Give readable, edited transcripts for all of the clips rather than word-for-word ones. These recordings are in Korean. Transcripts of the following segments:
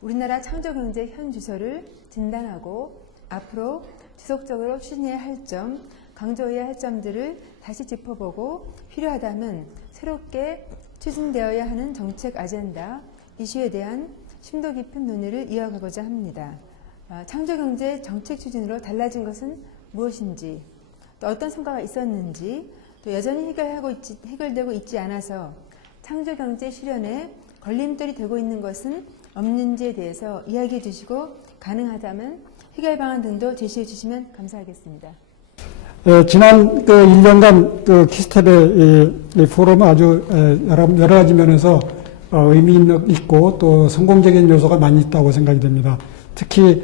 우리나라 창조경제 현 주소를 진단하고 앞으로 지속적으로 추진해야 할 점, 강조해야 할 점들을 다시 짚어보고 필요하다면 새롭게 추진되어야 하는 정책 아젠다, 이슈에 대한 심도 깊은 논의를 이어가고자 합니다. 창조경제 정책 추진으로 달라진 것은 무엇인지, 또 어떤 성과가 있었는지, 또 여전히 해결되고 있지 않아서 창조경제 실현에 걸림돌이 되고 있는 것은 없는지에 대해서 이야기해 주시고 가능하다면 해결 방안 등도 제시해 주시면 감사하겠습니다. 지난 1년간 키스텝의 포럼은 아주 여러 가지 면에서 의미 있고 또 성공적인 요소가 많이 있다고 생각이 됩니다. 특히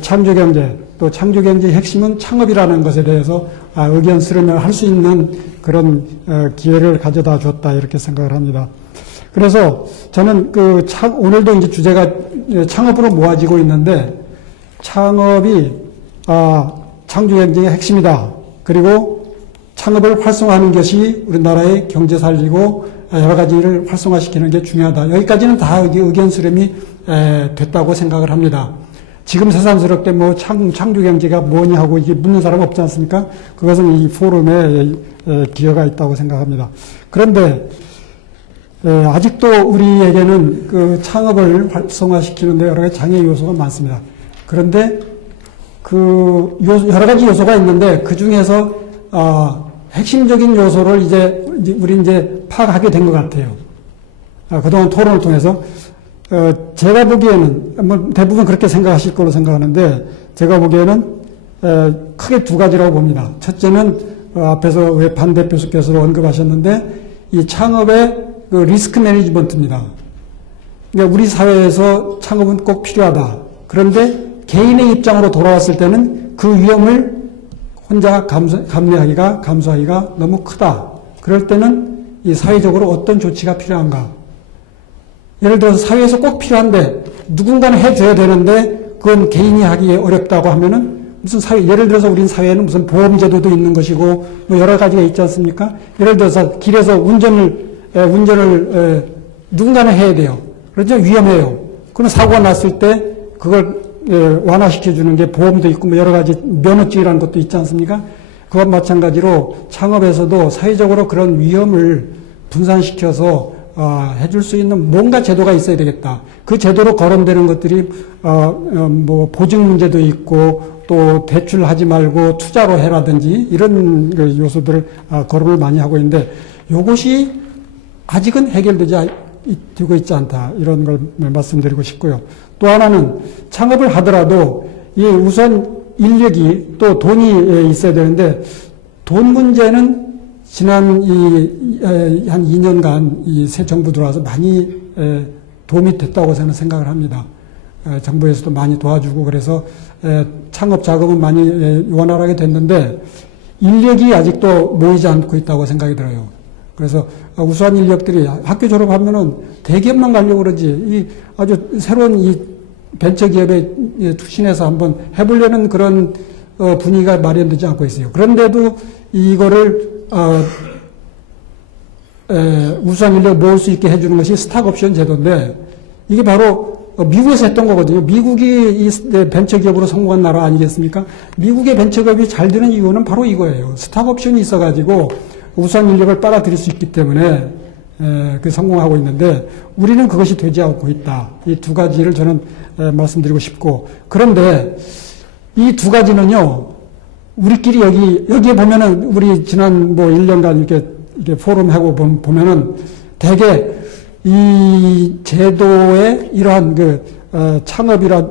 창조경제, 또 창조경제의 핵심은 창업이라는 것에 대해서 의견 수렴을 할 수 있는 그런 기회를 가져다 줬다 이렇게 생각을 합니다. 그래서 저는 오늘도 이제 주제가 창업으로 모아지고 있는데 창업이 창조경제의 핵심이다. 그리고 창업을 활성화하는 것이 우리나라의 경제 살리고 여러 가지를 활성화시키는 게 중요하다. 여기까지는 다 의견 수렴이 됐다고 생각을 합니다. 지금 새삼스럽게 창조경제가 뭐냐 하고 이게 묻는 사람 없지 않습니까? 그것은 이 포럼에 기여가 있다고 생각합니다. 그런데 아직도 우리에게는 창업을 활성화시키는데 여러 가지 장애 요소가 많습니다. 그런데 여러 가지 요소가 있는데 그 중에서 핵심적인 요소를 우리 파악하게 된 것 같아요. 그동안 토론을 통해서 제가 보기에는 대부분 그렇게 생각하실 거로 생각하는데 제가 보기에는 크게 두 가지라고 봅니다. 첫째는 앞에서 왜 반 대표께서 언급하셨는데 이 창업의 리스크 매니지먼트입니다. 그러니까 우리 사회에서 창업은 꼭 필요하다. 그런데 개인의 입장으로 돌아왔을 때는 그 위험을 혼자 감수하기가 너무 크다. 그럴 때는 이 사회적으로 어떤 조치가 필요한가. 예를 들어서 사회에서 꼭 필요한데 누군가는 해줘야 되는데 그건 개인이 하기 어렵다고 하면은 예를 들어서 우리 사회에는 무슨 보험제도도 있는 것이고 여러 가지가 있지 않습니까? 예를 들어서 길에서 운전을 누군가는 해야 돼요. 그렇죠? 위험해요. 그럼 사고가 났을 때 그걸 완화시켜주는 게 보험도 있고 여러 가지 면허증이라는 것도 있지 않습니까? 그와 마찬가지로 창업에서도 사회적으로 그런 위험을 분산시켜서 해줄 수 있는 뭔가 제도가 있어야 되겠다. 그 제도로 거론되는 것들이 보증 문제도 있고 또 대출하지 말고 투자로 해라든지 이런 요소들을 거론을 많이 하고 있는데 이것이 아직은 되고 있지 않다. 이런 걸 말씀드리고 싶고요. 또 하나는 창업을 하더라도 우선 인력이 또 돈이 있어야 되는데 돈 문제는 지난 한 2년간 이 새 정부 들어와서 많이 도움이 됐다고 저는 생각을 합니다. 정부에서도 많이 도와주고 그래서 창업 자금은 많이 원활하게 됐는데 인력이 아직도 모이지 않고 있다고 생각이 들어요. 그래서 우수한 인력들이 학교 졸업하면은 대기업만 가려고 그러지 아주 새로운 이 벤처기업에 투신해서 한번 해보려는 그런 분위기가 마련되지 않고 있어요. 그런데도 이거를 우수한 인력을 모을 수 있게 해주는 것이 스탁옵션 제도인데 이게 바로 미국에서 했던 거거든요. 미국이 이 벤처기업으로 성공한 나라 아니겠습니까? 미국의 벤처기업이 잘 되는 이유는 바로 이거예요. 스탁옵션이 있어가지고 우수한 인력을 빨아들일 수 있기 때문에 성공하고 있는데 우리는 그것이 되지 않고 있다. 이 두 가지를 저는 말씀드리고 싶고 그런데 이 두 가지는요. 우리끼리 여기에 보면은 우리 지난 1년간 이렇게 포럼하고 보면은 대개 이 제도의 이러한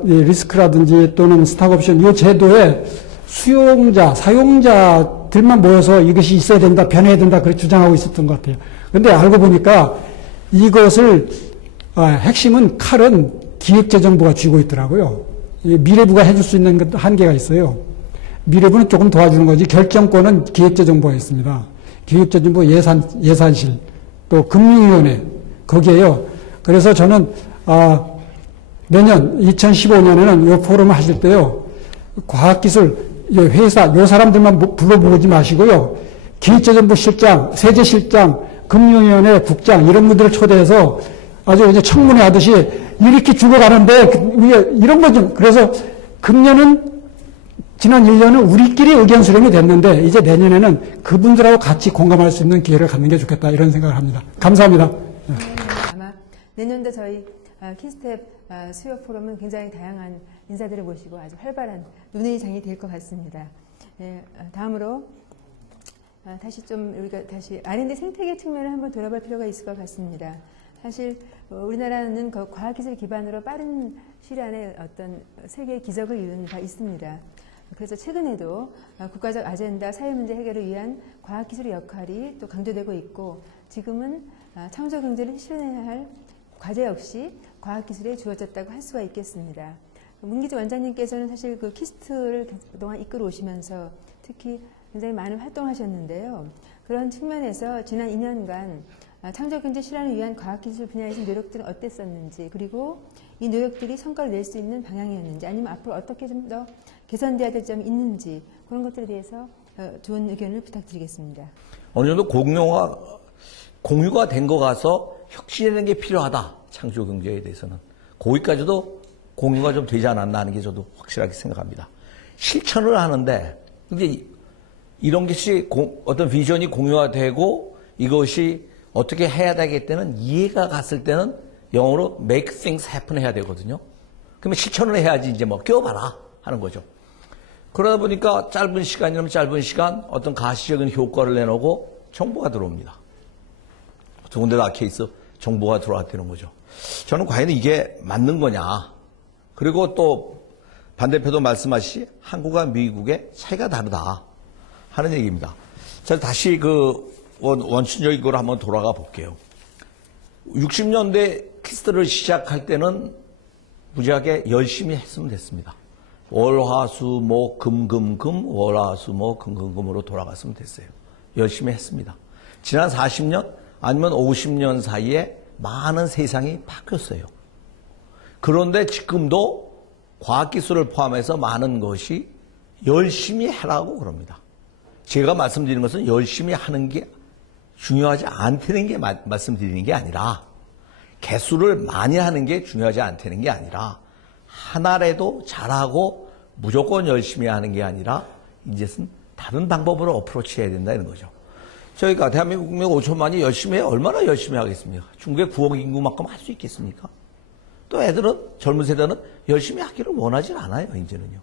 리스크라든지 또는 스탁옵션 이 제도의 사용자들만 모여서 이것이 있어야 된다, 변해야 된다, 그렇게 주장하고 있었던 것 같아요. 근데 알고 보니까 이것을, 핵심은 칼은 기획재정부가 쥐고 있더라고요. 미래부가 해줄 수 있는 한계가 있어요. 미래부는 조금 도와주는 거지, 결정권은 기획재정부가 있습니다. 기획재정부 예산실, 또 금융위원회, 거기에요. 그래서 저는, 내년 2015년에는 이 포럼을 하실 때요, 과학기술, 회사, 요 사람들만 불러보지 마시고요. 기획재정부 실장, 세제실장, 금융위원회 국장, 이런 분들을 초대해서 아주 이제 청문회 하듯이 이렇게 죽어가는데 이런 거 좀 그래서 금년은 지난 1년은 우리끼리 의견 수렴이 됐는데 이제 내년에는 그분들하고 같이 공감할 수 있는 기회를 갖는 게 좋겠다 이런 생각을 합니다. 감사합니다. 네, 아마 내년도 저희 키스텝 수요 포럼은 굉장히 다양한 인사들을 모시고 아주 활발한 논의 장이 될 것 같습니다. 네, 다음으로 다시 좀 우리가 다시 R&D 생태계 측면을 한번 돌아볼 필요가 있을 것 같습니다. 사실 우리나라는 그 과학기술 기반으로 빠른 시일 안에 어떤 세계의 기적을 이룬 바 있습니다. 그래서 최근에도 국가적 아젠다 사회문제 해결을 위한 과학기술의 역할이 또 강조되고 있고 지금은 창조경제를 실현해야 할 과제 역시 과학기술에 주어졌다고 할 수가 있겠습니다. 문기주 원장님께서는 사실 그 키스트를 그동안 이끌어 오시면서 특히 굉장히 많은 활동하셨는데요. 그런 측면에서 지난 2년간 창조경제 실현을 위한 과학기술 분야에서 노력들은 어땠었는지 그리고 이 노력들이 성과를 낼 수 있는 방향이었는지 아니면 앞으로 어떻게 좀 더 개선돼야 될 점이 있는지 그런 것들에 대해서 좋은 의견을 부탁드리겠습니다. 어느 정도 공유가 된 거 가서 혁신하는 게 필요하다. 창조경제에 대해서는. 거기까지도 공유가 좀 되지 않았나 하는 게 저도 확실하게 생각합니다. 실천을 하는데 이제 이런 것이 어떤 비전이 공유가 되고 이것이 어떻게 해야 되겠다는 이해가 갔을 때는 영어로 make things happen 해야 되거든요. 그러면 실천을 해야지 이제 뭐 껴봐라 하는 거죠. 그러다 보니까 짧은 시간이라면 짧은 시간 어떤 가시적인 효과를 내놓고 정보가 들어옵니다. 두 군데 다 케이스 정보가 들어왔다는 거죠. 저는 과연 이게 맞는 거냐. 그리고 또 반대표도 말씀하시지 한국과 미국의 차이가 다르다 하는 얘기입니다. 자, 다시 그 원천적인 걸 한번 돌아가 볼게요. 60년대 키스트를 시작할 때는 무지하게 열심히 했으면 됐습니다. 월화수목금금금 월화수목금금금으로 돌아갔으면 됐어요. 열심히 했습니다. 지난 40년 아니면 50년 사이에 많은 세상이 바뀌었어요. 그런데 지금도 과학기술을 포함해서 많은 것이 열심히 하라고 그럽니다. 제가 말씀드리는 것은 열심히 하는 게 중요하지 않다는 게 말씀드리는 게 아니라 개수를 많이 하는 게 중요하지 않다는 게 아니라 하나라도 잘하고 무조건 열심히 하는 게 아니라 이제는 다른 방법으로 어프로치해야 된다 이런 거죠. 저희가 대한민국 국민 5천만이 열심히 해야 얼마나 열심히 하겠습니까? 중국의 9억 인구만큼 할 수 있겠습니까? 또 애들은 젊은 세대는 열심히 하기를 원하지 않아요. 이제는요.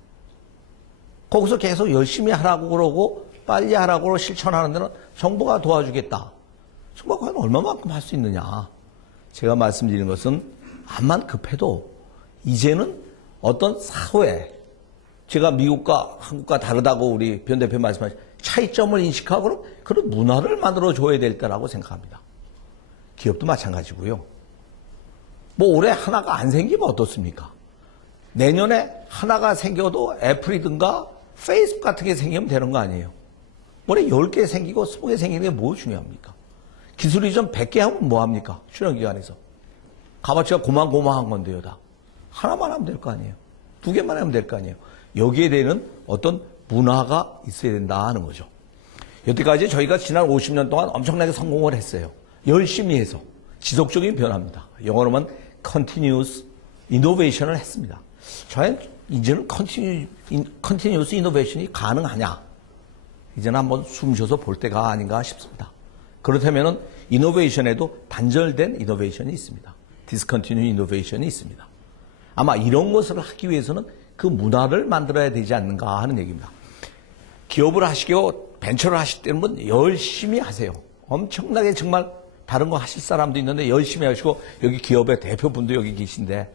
거기서 계속 열심히 하라고 그러고 빨리 하라고 실천하는 데는 정부가 도와주겠다. 정부가 과연 얼마만큼 할 수 있느냐. 제가 말씀드리는 것은 암만 급해도 이제는 어떤 사회, 제가 미국과 한국과 다르다고 우리 변 대표 말씀하신 차이점을 인식하고 그런 문화를 만들어줘야 될 때라고 생각합니다. 기업도 마찬가지고요. 뭐 올해 하나가 안 생기면 어떻습니까? 내년에 하나가 생겨도 애플이든가 페이스북 같은 게 생기면 되는 거 아니에요? 올해 10개 생기고 20개 생기는 게 뭐 중요합니까? 기술 이전 100개 하면 뭐합니까? 출연기관에서. 값어치가 고만고만한 건데요, 다. 하나만 하면 될 거 아니에요? 2개만 하면 될 거 아니에요? 여기에 대한 어떤 문화가 있어야 된다 하는 거죠. 여태까지 저희가 지난 50년 동안 엄청나게 성공을 했어요. 열심히 해서. 지속적인 변화입니다. 영어로만 continuous innovation을 했습니다. 저는 이제는 continuous innovation이 가능하냐? 이제는 한번 숨 쉬어서 볼 때가 아닌가 싶습니다. 그렇다면 이노베이션에도 단절된 이노베이션이 있습니다. discontinued innovation이 있습니다. 아마 이런 것을 하기 위해서는 그 문화를 만들어야 되지 않는가 하는 얘기입니다. 기업을 하시고 벤처를 하실 때는 열심히 하세요. 엄청나게 정말 다른 거 하실 사람도 있는데 열심히 하시고 여기 기업의 대표분도 여기 계신데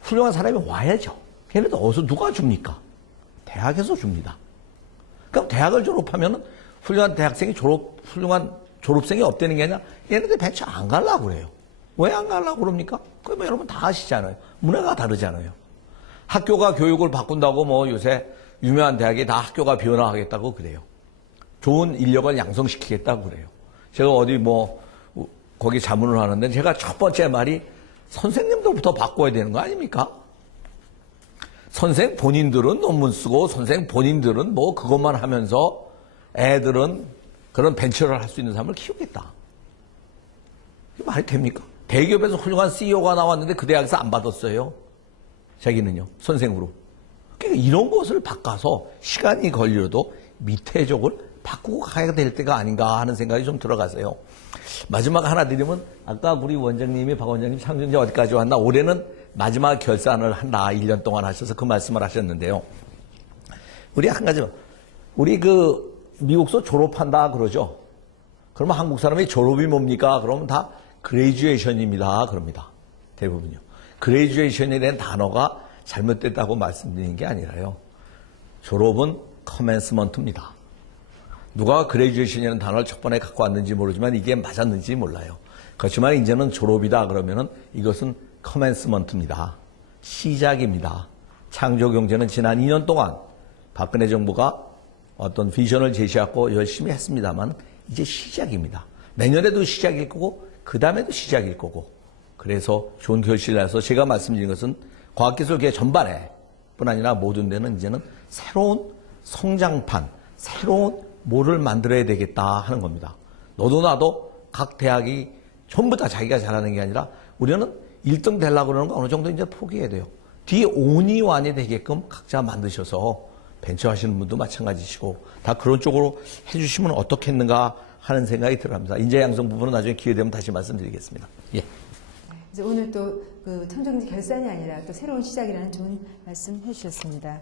훌륭한 사람이 와야죠. 걔네들 어디서 누가 줍니까? 대학에서 줍니다. 그럼 대학을 졸업하면 훌륭한 대학생이 훌륭한 졸업생이 없다는 게 아니라 얘네들 벤처 안 가려고 그래요. 왜 안 가려고 그럽니까? 그거 뭐 여러분 다 아시잖아요. 문화가 다르잖아요. 학교가 교육을 바꾼다고 뭐 요새 유명한 대학이 다 학교가 변화하겠다고 그래요. 좋은 인력을 양성시키겠다고 그래요. 제가 어디 뭐 거기 자문을 하는데 제가 첫 번째 말이 선생님들부터 바꿔야 되는 거 아닙니까? 선생 본인들은 논문 쓰고 선생 본인들은 뭐 그것만 하면서 애들은 그런 벤처를 할 수 있는 사람을 키우겠다. 이게 말이 됩니까? 대기업에서 훌륭한 CEO가 나왔는데 그 대학에서 안 받았어요. 자기는요, 선생으로. 그러니까 이런 것을 바꿔서 시간이 걸려도 밑에 쪽을 바꾸고 가야 될 때가 아닌가 하는 생각이 좀 들어가세요. 마지막 하나 드리면, 아까 우리 원장님이, 박 원장님 창조경제 어디까지 왔나? 올해는 마지막 결산을 한다. 1년 동안 하셔서 그 말씀을 하셨는데요. 우리 한 가지, 우리 미국서 졸업한다 그러죠. 그러면 한국 사람이 졸업이 뭡니까? 그러면 다 그레이주에이션입니다. 그럽니다. 대부분요. 그레이주에이션이라는 단어가 잘못됐다고 말씀드리는 게 아니라요. 졸업은 커맨스먼트입니다. 누가 그레이주에이션이라는 단어를 첫 번에 갖고 왔는지 모르지만 이게 맞았는지 몰라요. 그렇지만 이제는 졸업이다 그러면은 이것은 커맨스먼트입니다. 시작입니다. 창조경제는 지난 2년 동안 박근혜 정부가 어떤 비전을 제시하고 열심히 했습니다만 이제 시작입니다. 내년에도 시작일 거고 그 다음에도 시작일 거고 그래서 좋은 결실을 해서 제가 말씀드린 것은 과학기술계 전반에 뿐 아니라 모든 데는 이제는 새로운 성장판, 새로운 뭐를 만들어야 되겠다 하는 겁니다. 너도 나도 각 대학이 전부 다 자기가 잘하는 게 아니라 우리는 1등 되려고 그러는 거 어느 정도 이제 포기해야 돼요. 뒤에 온이 완이 되게끔 각자 만드셔서 벤처 하시는 분도 마찬가지시고 다 그런 쪽으로 해주시면 어떻겠는가 하는 생각이 들어갑니다. 인재 양성 부분은 나중에 기회 되면 다시 말씀드리겠습니다. 예. 이제 오늘 또 그 창조경제 결산이 아니라 또 새로운 시작이라는 좋은 말씀 해주셨습니다.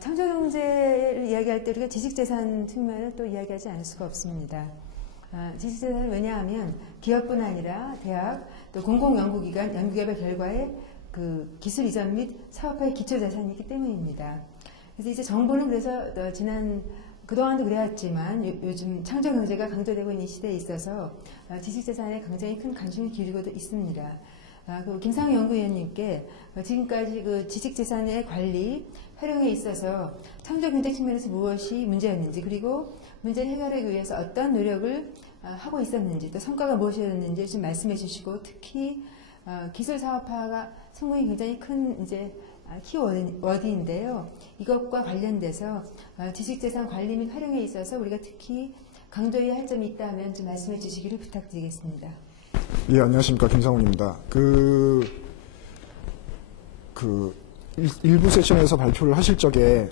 창조경제를 이야기할 때 우리가 지식재산 측면을 또 이야기하지 않을 수가 없습니다. 지식재산은 왜냐하면 기업뿐 아니라 대학 또 공공연구기관 연구개발 결과의 그 기술 이전 및 사업화의 기초자산이기 때문입니다. 그래서 이제 정부는 그래서 그동안도 그래왔지만 요즘 창조경제가 강조되고 있는 시대에 있어서 지식재산에 굉장히 큰 관심을 기울이고도 있습니다. 그 김상우 연구위원님께 지금까지 그 지식재산의 관리, 활용에 있어서 창조경제 측면에서 무엇이 문제였는지 그리고 문제를 해결하기 위해서 어떤 노력을 하고 있었는지 또 성과가 무엇이었는지 좀 말씀해 주시고 특히 기술 사업화가 성공이 굉장히 큰 이제 키워드인데요. 이것과 관련돼서 지식재산 관리 및 활용에 있어서 우리가 특히 강조해야 할 점이 있다면 좀 말씀해 주시기를 부탁드리겠습니다. 예, 안녕하십니까. 김상훈입니다. 일부 세션에서 발표를 하실 적에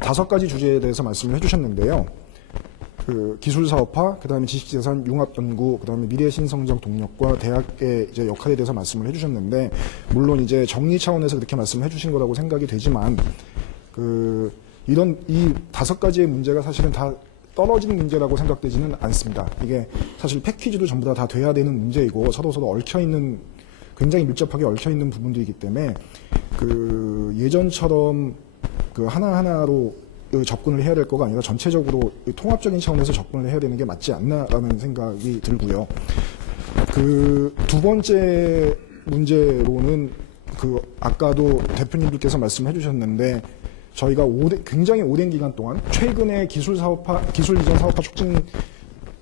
5가지 주제에 대해서 말씀을 해주셨는데요. 기술 사업화, 그 다음에 지식재산 융합 연구, 그 다음에 미래 신성장 동력과 대학의 이제 역할에 대해서 말씀을 해주셨는데, 물론 이제 정리 차원에서 그렇게 말씀을 해주신 거라고 생각이 되지만, 이 5가지의 문제가 사실은 다 떨어지는 문제라고 생각되지는 않습니다. 이게 사실 패키지도 전부 다 돼야 되는 문제이고 서로 얽혀있는 굉장히 밀접하게 얽혀있는 부분들이기 때문에 예전처럼 하나하나로 접근을 해야 될 거가 아니라 전체적으로 통합적인 차원에서 접근을 해야 되는 게 맞지 않나라는 생각이 들고요. 2번째 문제로는 아까도 대표님들께서 말씀해 주셨는데 저희가 굉장히 오랜 기간 동안 최근에 기술 이전 사업화 촉진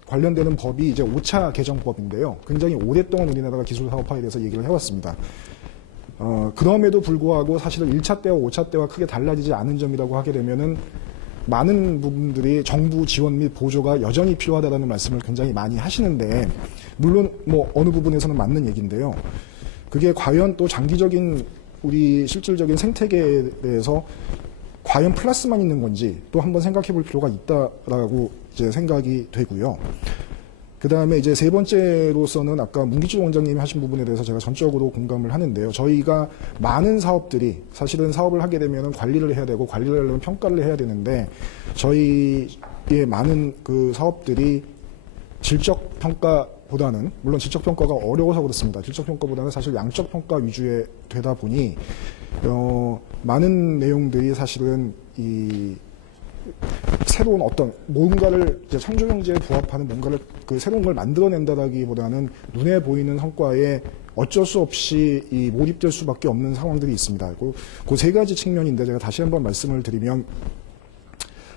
관련되는 법이 이제 5차 개정법인데요. 굉장히 오랫동안 우리나라가 기술 사업화에 대해서 얘기를 해왔습니다. 그럼에도 불구하고 사실은 1차 때와 5차 때와 크게 달라지지 않은 점이라고 하게 되면은 많은 부분들이 정부 지원 및 보조가 여전히 필요하다는 말씀을 굉장히 많이 하시는데 물론 어느 부분에서는 맞는 얘기인데요. 그게 과연 또 장기적인 우리 실질적인 생태계에 대해서 과연 플러스만 있는 건지 또 한번 생각해 볼 필요가 있다라고 이제 생각이 되고요. 그 다음에 이제 3번째로서는 아까 문기주 원장님이 하신 부분에 대해서 제가 전적으로 공감을 하는데요. 저희가 많은 사업들이 사실은 사업을 하게 되면 관리를 해야 되고 관리를 하려면 평가를 해야 되는데 저희의 많은 사업들이 질적 평가보다는 물론 질적 평가가 어려워서 그렇습니다. 질적 평가보다는 사실 양적 평가 위주에 되다 보니 많은 내용들이 사실은 새로운 어떤 뭔가를 이제 창조경제에 부합하는 뭔가를 새로운 걸 만들어낸다라기보다는 눈에 보이는 성과에 어쩔 수 없이 몰입될 수밖에 없는 상황들이 있습니다. 그 3가지 측면인데 제가 다시 한번 말씀을 드리면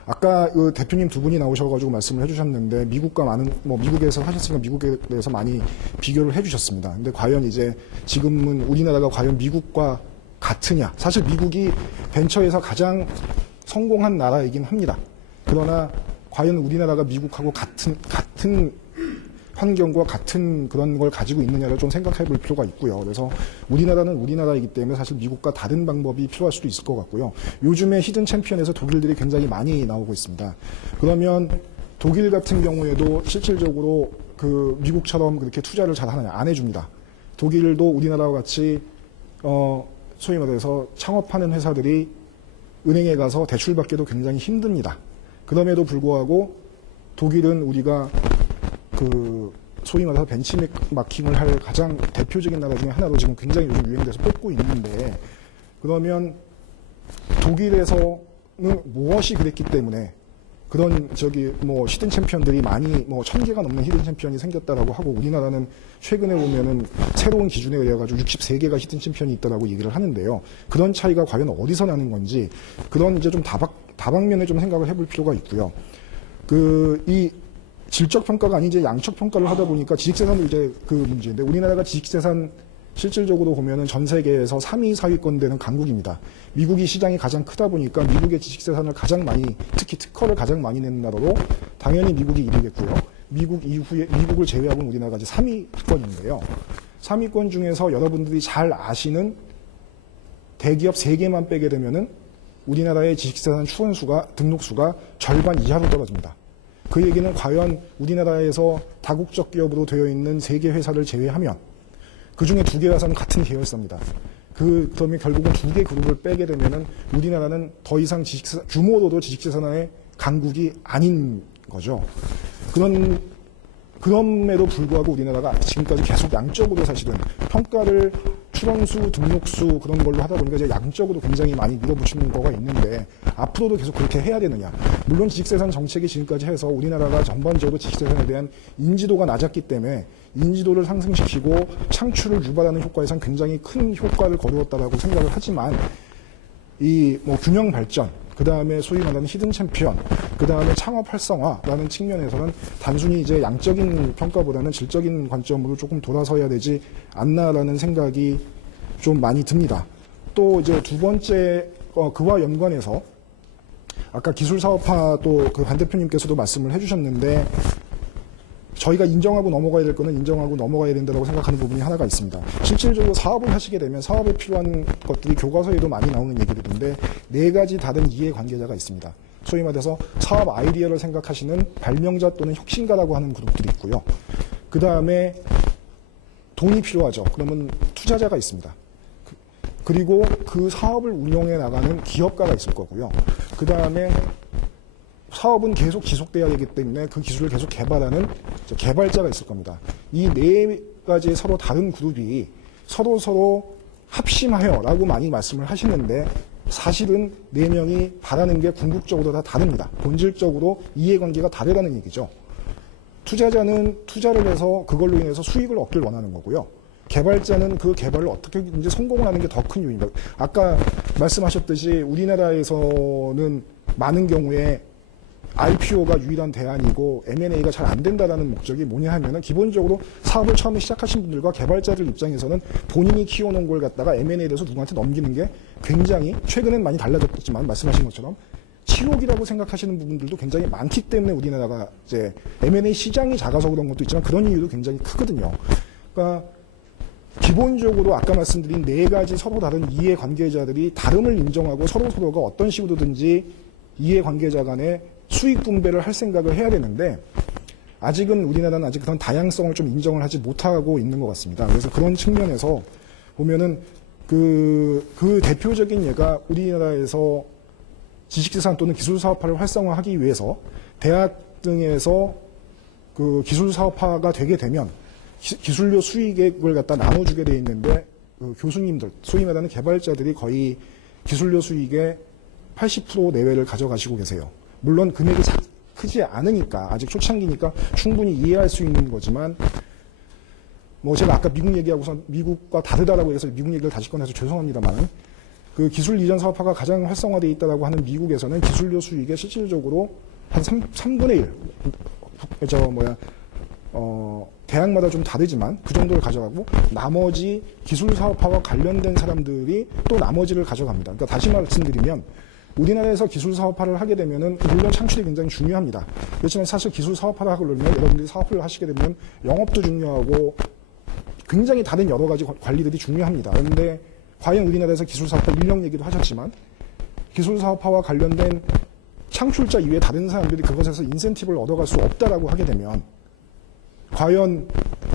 아까 대표님 2분이 나오셔가지고 말씀을 해주셨는데 미국과 미국에서 하셨으니까 미국에 대해서 많이 비교를 해주셨습니다. 근데 과연 이제 지금은 우리나라가 과연 미국과 같으냐? 사실 미국이 벤처에서 가장 성공한 나라이긴 합니다. 그러나 과연 우리나라가 미국하고 같은 환경과 같은 그런 걸 가지고 있느냐를 좀 생각해 볼 필요가 있고요. 그래서 우리나라는 우리나라이기 때문에 사실 미국과 다른 방법이 필요할 수도 있을 것 같고요. 요즘에 히든 챔피언에서 독일들이 굉장히 많이 나오고 있습니다. 그러면 독일 같은 경우에도 실질적으로 그 미국처럼 그렇게 투자를 잘 하느냐? 안 해줍니다. 독일도 우리나라와 같이 소위 말해서 창업하는 회사들이 은행에 가서 대출받기도 굉장히 힘듭니다. 그럼에도 불구하고 독일은 우리가 그 소위 말해서 벤치마킹을 할 가장 대표적인 나라 중에 하나로 지금 굉장히 요즘 유행돼서 뽑고 있는데, 그러면 독일에서는 무엇이 그랬기 때문에 그런 히든 챔피언들이 많이 1000개가 넘는 히든 챔피언이 생겼다라고 하고, 우리나라는 최근에 보면은 새로운 기준에 의해 가지고 63개가 히든 챔피언이 있다라고 얘기를 하는데요. 그런 차이가 과연 어디서 나는 건지, 그런 이제 좀 다방면에 좀 생각을 해볼 필요가 있고요. 이 질적 평가가 아닌 이제 양적 평가를 하다 보니까 지식재산도 이제 그 문제인데, 우리나라가 지식재산 실질적으로 보면은 전 세계에서 3위, 4위권 되는 강국입니다. 미국이 시장이 가장 크다 보니까 미국의 지식재산을 가장 많이, 특히 특허를 가장 많이 내는 나라로 당연히 미국이 1위겠고요. 미국을 제외하고는 우리나라가 이제 3위권인데요. 3위권 중에서 여러분들이 잘 아시는 대기업 3개만 빼게 되면은 우리나라의 지식재산 추원수가, 등록수가 절반 이하로 떨어집니다. 그 얘기는 과연 우리나라에서 다국적 기업으로 되어 있는 3개 회사를 제외하면 그 중에 2개 회사는 같은 계열사입니다. 그러면 결국은 2개 그룹을 빼게 되면은 우리나라는 더 이상 규모로도 지식재산의 강국이 아닌 거죠. 그럼에도 불구하고 우리나라가 지금까지 계속 양적으로 사실은 평가를 출원수, 등록수 그런 걸로 하다 보니까 이제 양적으로 굉장히 많이 밀어붙이는 거가 있는데, 앞으로도 계속 그렇게 해야 되느냐. 물론 지식재산 정책이 지금까지 해서 우리나라가 전반적으로 지식재산에 대한 인지도가 낮았기 때문에 인지도를 상승시키고 창출을 유발하는 효과에선 굉장히 큰 효과를 거두었다라고 생각을 하지만, 균형 발전, 그 다음에 소위 말하는 히든 챔피언, 그 다음에 창업 활성화라는 측면에서는 단순히 이제 양적인 평가보다는 질적인 관점으로 조금 돌아서야 되지 않나라는 생각이 좀 많이 듭니다. 또 이제 두 번째, 그와 연관해서 아까 기술사업화 또 그 반 대표님께서도 말씀을 해주셨는데, 저희가 인정하고 넘어가야 될 거는 인정하고 넘어가야 된다고 생각하는 부분이 하나가 있습니다. 실질적으로 사업을 하시게 되면 사업에 필요한 것들이 교과서에도 많이 나오는 얘기들인데, 4가지 다른 이해관계자가 있습니다. 소위 말해서 사업 아이디어를 생각하시는 발명자 또는 혁신가라고 하는 그룹들이 있고요. 그 다음에 돈이 필요하죠. 그러면 투자자가 있습니다. 그리고 그 사업을 운영해 나가는 기업가가 있을 거고요. 그 다음에 사업은 계속 지속돼야 되기 때문에 그 기술을 계속 개발하는 개발자가 있을 겁니다. 이 4가지의 서로 다른 그룹이 서로 합심하여라고 많이 말씀을 하시는데, 사실은 4명이 바라는 게 궁극적으로 다 다릅니다. 본질적으로 이해관계가 다르다는 얘기죠. 투자자는 투자를 해서 그걸로 인해서 수익을 얻길 원하는 거고요. 개발자는 그 개발을 어떻게 이제 성공을 하는 게 더 큰 요인입니다. 아까 말씀하셨듯이 우리나라에서는 많은 경우에 IPO가 유일한 대안이고 M&A가 잘 안 된다라는 목적이 뭐냐 하면은, 기본적으로 사업을 처음에 시작하신 분들과 개발자들 입장에서는 본인이 키워놓은 걸 갖다가 M&A에 대해서 누구한테 넘기는 게 굉장히, 최근엔 많이 달라졌지만 말씀하신 것처럼 치욕이라고 생각하시는 부분들도 굉장히 많기 때문에 우리나라가 이제 M&A 시장이 작아서 그런 것도 있지만 그런 이유도 굉장히 크거든요. 그러니까 기본적으로 아까 말씀드린 4가지 서로 다른 이해관계자들이 다름을 인정하고 서로가 어떤 식으로든지 이해관계자 간에 수익 분배를 할 생각을 해야 되는데, 아직은 우리나라는 아직 그런 다양성을 좀 인정을 하지 못하고 있는 것 같습니다. 그래서 그런 측면에서 보면은 그 대표적인 예가, 우리나라에서 지식재산 또는 기술사업화를 활성화하기 위해서 대학 등에서 그 기술사업화가 되게 되면 기술료 수익액을 갖다 나눠주게 돼 있는데, 그 교수님들, 소위 말하는 개발자들이 거의 기술료 수익의 80% 내외를 가져가시고 계세요. 물론 금액이 크지 않으니까, 아직 초창기니까 충분히 이해할 수 있는 거지만, 제가 아까 미국 얘기하고서 미국과 다르다라고 해서 미국 얘기를 다시 꺼내서 죄송합니다만, 그 기술 이전 사업화가 가장 활성화되어 있다라고 하는 미국에서는 기술료 수익의 실질적으로 한 3분의 1, 대학마다 좀 다르지만 그 정도를 가져가고, 나머지 기술 사업화와 관련된 사람들이 또 나머지를 가져갑니다. 그러니까 다시 말씀드리면, 우리나라에서 기술 사업화를 하게 되면은 물론 창출이 굉장히 중요합니다. 그렇지만 사실 기술 사업화를 하고 그러면 여러분들이 사업을 하시게 되면 영업도 중요하고 굉장히 다른 여러 가지 관리들이 중요합니다. 그런데 과연 우리나라에서 기술 사업화 인력 얘기도 하셨지만 기술 사업화와 관련된 창출자 이외에 다른 사람들이 그것에서 인센티브를 얻어갈 수 없다라고 하게 되면 과연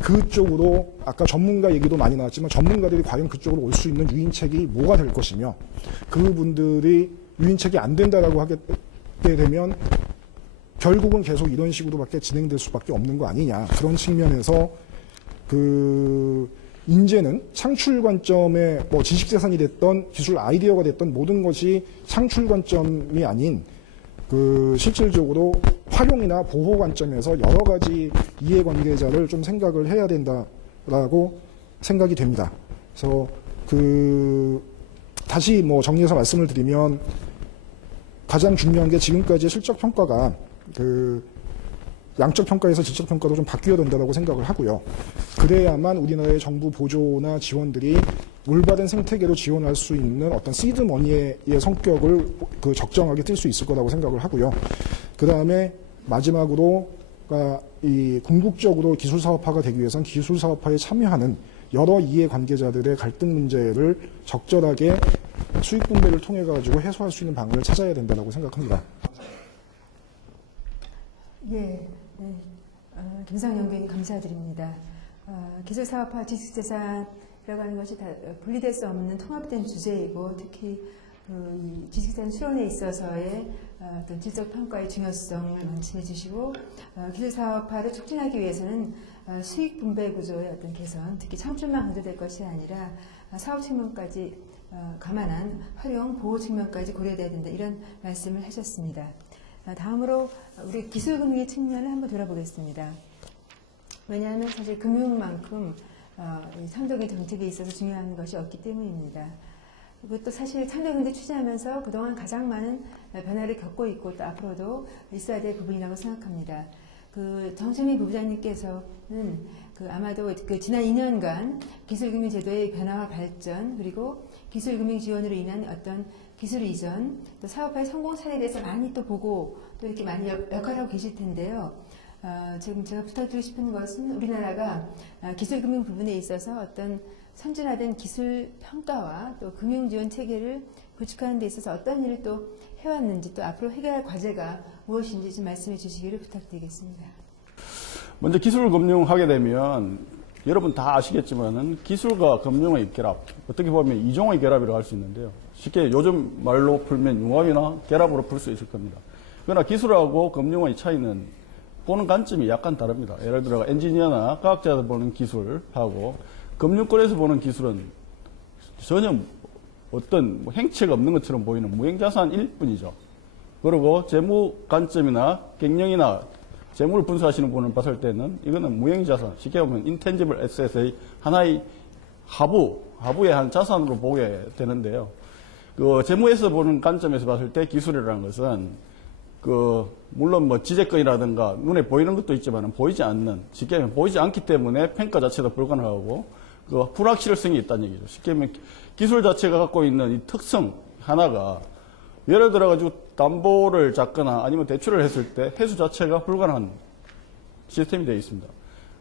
그쪽으로 아까 전문가 얘기도 많이 나왔지만 전문가들이 과연 그쪽으로 올 수 있는 유인책이 뭐가 될 것이며 그분들이 유인책이 안 된다라고 하게 되면 결국은 계속 이런 식으로밖에 진행될 수밖에 없는 거 아니냐. 그런 측면에서 이제는 창출 관점에 뭐 지식재산이 됐던 기술 아이디어가 됐던 모든 것이 창출 관점이 아닌 실질적으로 활용이나 보호 관점에서 여러 가지 이해관계자를 좀 생각을 해야 된다라고 생각이 됩니다. 그래서 다시 뭐 정리해서 말씀을 드리면 가장 중요한 게 지금까지의 실적 평가가 양적 평가에서 질적 평가로 좀 바뀌어야 된다고 생각을 하고요. 그래야만 우리나라의 정부 보조나 지원들이 올바른 생태계로 지원할 수 있는 어떤 시드 머니의 성격을 적정하게 띌 수 있을 거라고 생각을 하고요. 그 다음에 마지막으로 이 궁극적으로 기술 사업화가 되기 위해서는 기술 사업화에 참여하는 여러 이해관계자들의 갈등 문제를 적절하게 수익 분배를 통해 가지고 해소할 수 있는 방안을 찾아야 된다고 생각합니다. 예, 네. 김상영 의원님 감사드립니다. 기술 사업화 지식재산이라고 하는 것이 다 분리될 수 없는 통합된 주제이고 특히 이 지식재산 수론에 있어서의 어떤 질적 평가의 중요성을 명심해 주시고 기술 사업화를 촉진하기 위해서는 수익 분배 구조의 어떤 개선, 특히 창출만 강조될 것이 아니라 사업 측면까지 감안한 활용, 보호 측면까지 고려돼야 된다 이런 말씀을 하셨습니다. 다음으로 우리 기술금융의 측면을 한번 돌아보겠습니다. 왜냐하면 사실 금융만큼 상대적인 정책에 있어서 중요한 것이 없기 때문입니다. 그리고 또 사실 상대경제 추진하면서 그동안 가장 많은 변화를 겪고 있고 또 앞으로도 있어야 될 부분이라고 생각합니다. 정철민 부부장님께서는 아마도 지난 2년간 기술금융 제도의 변화와 발전 그리고 기술금융 지원으로 인한 어떤 기술 이전 또 사업화의 성공 사례에 대해서 많이 또 보고 또 이렇게 많이 역할을 하고 계실 텐데요. 지금 제가 부탁드리고 싶은 것은 우리나라가 기술금융 부분에 있어서 어떤 선진화된 기술 평가와 또 금융 지원 체계를 구축하는 데 있어서 어떤 일을 또 해왔는지 또 앞으로 해결할 과제가 무엇인지 좀 말씀해 주시기를 부탁드리겠습니다. 먼저 기술 금융 하게 되면 여러분 다 아시겠지만은 기술과 금융의 결합, 어떻게 보면 이종의 결합이라고 할 수 있는데요. 쉽게 요즘 말로 풀면 융합이나 결합으로 풀 수 있을 겁니다. 그러나 기술하고 금융의 차이는 보는 관점이 약간 다릅니다. 예를 들어 엔지니어나 과학자들 보는 기술하고 금융권에서 보는 기술은 전혀 어떤 행체가 없는 것처럼 보이는 무형자산일 뿐이죠. 그리고 재무 관점이나 경영이나 재무를 분석하시는 분을 봤을 때는 이거는 무형자산, 쉽게 보면 인텐지블 에셋의 하나의 하부의 한 자산으로 보게 되는데요. 재무에서 보는 관점에서 봤을 때 기술이라는 것은 물론 뭐 지재권이라든가 눈에 보이는 것도 있지만 보이지 않는, 쉽게 하면 보이지 않기 때문에 평가 자체도 불가능하고 불확실성이 있다는 얘기죠. 쉽게 하면 기술 자체가 갖고 있는 이 특성 하나가 예를 들어가지고 담보를 잡거나 아니면 대출을 했을 때 회수 자체가 불가능한 시스템이 되어 있습니다.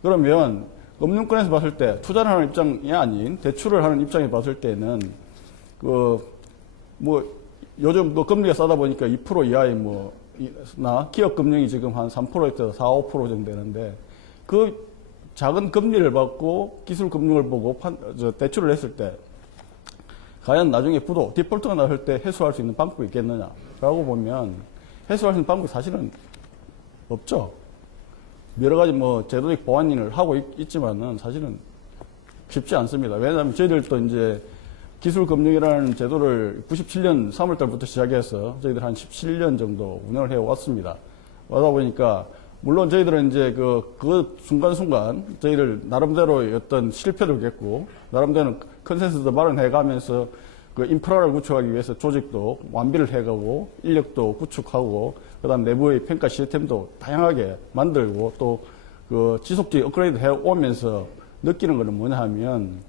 그러면 금융권에서 봤을 때 투자를 하는 입장이 아닌 대출을 하는 입장에 봤을 때는 요즘 금리가 싸다 보니까 2% 이하의 나 기업 금융이 지금 한 3%에서 4, 5% 정도 되는데 작은 금리를 받고 기술 금융을 보고 대출을 했을 때 과연 나중에 디폴트가 나올 때 해소할 수 있는 방법이 있겠느냐라고 보면 해소할 수 있는 방법이 사실은 없죠. 여러 가지 제도적 보완을 하고 있지만은 사실은 쉽지 않습니다. 왜냐하면 저희들도 이제 기술금융이라는 제도를 97년 3월달부터 시작해서 저희들 한 17년 정도 운영을 해왔습니다. 와다 보니까 물론 저희들은 이제 그 순간순간 저희들 나름대로 어떤 실패를 겪고 나름대로 컨센서스도 마련해가면서 인프라를 구축하기 위해서 조직도 완비를 해가고 인력도 구축하고 그다음 내부의 평가 시스템도 다양하게 만들고 또 지속적인 업그레이드 해오면서 느끼는 것은 뭐냐 하면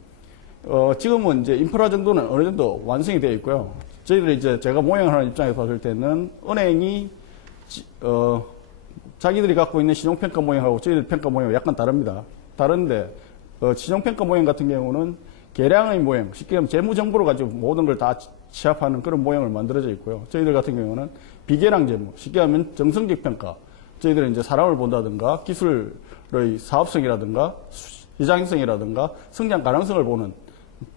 지금은 이제 인프라 정도는 어느 정도 완성이 되어 있고요. 저희들이 이제 제가 모형을 하는 입장에서 봤을 때는 은행이 자기들이 갖고 있는 신용평가 모형하고 저희들 평가 모형이 약간 다릅니다. 다른데 신용평가 모형 같은 경우는 계량의 모형, 쉽게 하면 재무정보를 가지고 모든 걸 다 취합하는 그런 모형을 만들어져 있고요. 저희들 같은 경우는 비계량 재무, 쉽게 하면 정성적 평가. 저희들은 이제 사람을 본다든가 기술의 사업성이라든가 시장성이라든가 성장 가능성을 보는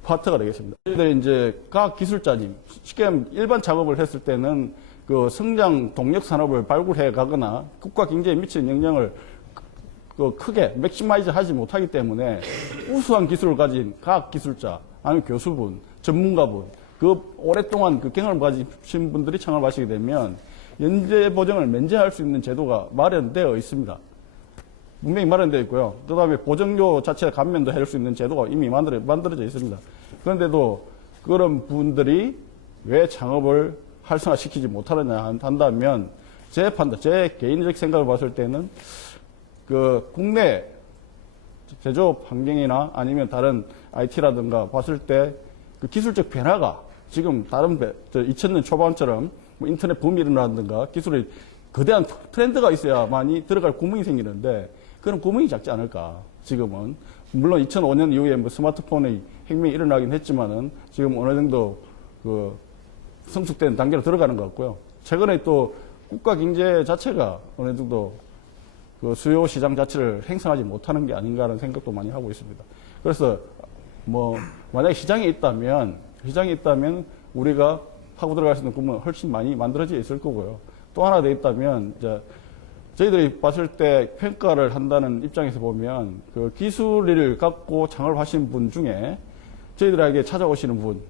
파트가 되겠습니다. 저희들이 이제 과학기술자님, 쉽게 하면 일반 작업을 했을 때는 그 성장 동력 산업을 발굴해 가거나 국가 경제에 미치는 영향을 크게 맥시마이즈 하지 못하기 때문에 우수한 기술을 가진 과학기술자, 아니면 교수분, 전문가분, 그 오랫동안 그 경험을 가지신 분들이 창업을 하시게 되면 연재 보정을 면제할 수 있는 제도가 마련되어 있습니다. 분명히 마련되어 있고요. 그 다음에 보정료 자체 감면도 할 수 있는 제도가 이미 만들어져 있습니다. 그런데도 그런 분들이 왜 창업을 활성화시키지 못하느냐 한다면 제 판단, 제 개인적 생각을 봤을 때는 그 국내 제조업 환경이나 아니면 다른 IT라든가 봤을 때 그 기술적 변화가 지금 다른 2000년 초반처럼 뭐 인터넷 붐이 일어나든가 기술의 거대한 트렌드가 있어야만이 들어갈 구멍이 생기는데 그런 구멍이 작지 않을까 지금은. 물론 2005년 이후에 뭐 스마트폰의 혁명이 일어나긴 했지만은 지금 어느 정도 그 성숙된 단계로 들어가는 것 같고요. 최근에 또 국가 경제 자체가 어느 정도 그 수요 시장 자체를 행성하지 못하는 게 아닌가 하는 생각도 많이 하고 있습니다. 그래서 뭐 만약에 시장이 있다면 우리가 파고 들어갈 수 있는 구멍은 훨씬 많이 만들어져 있을 거고요. 또 하나 더 있다면 이제 저희들이 봤을 때 평가를 한다는 입장에서 보면 그 기술을 갖고 창업을 하신 분 중에 저희들에게 찾아오시는 분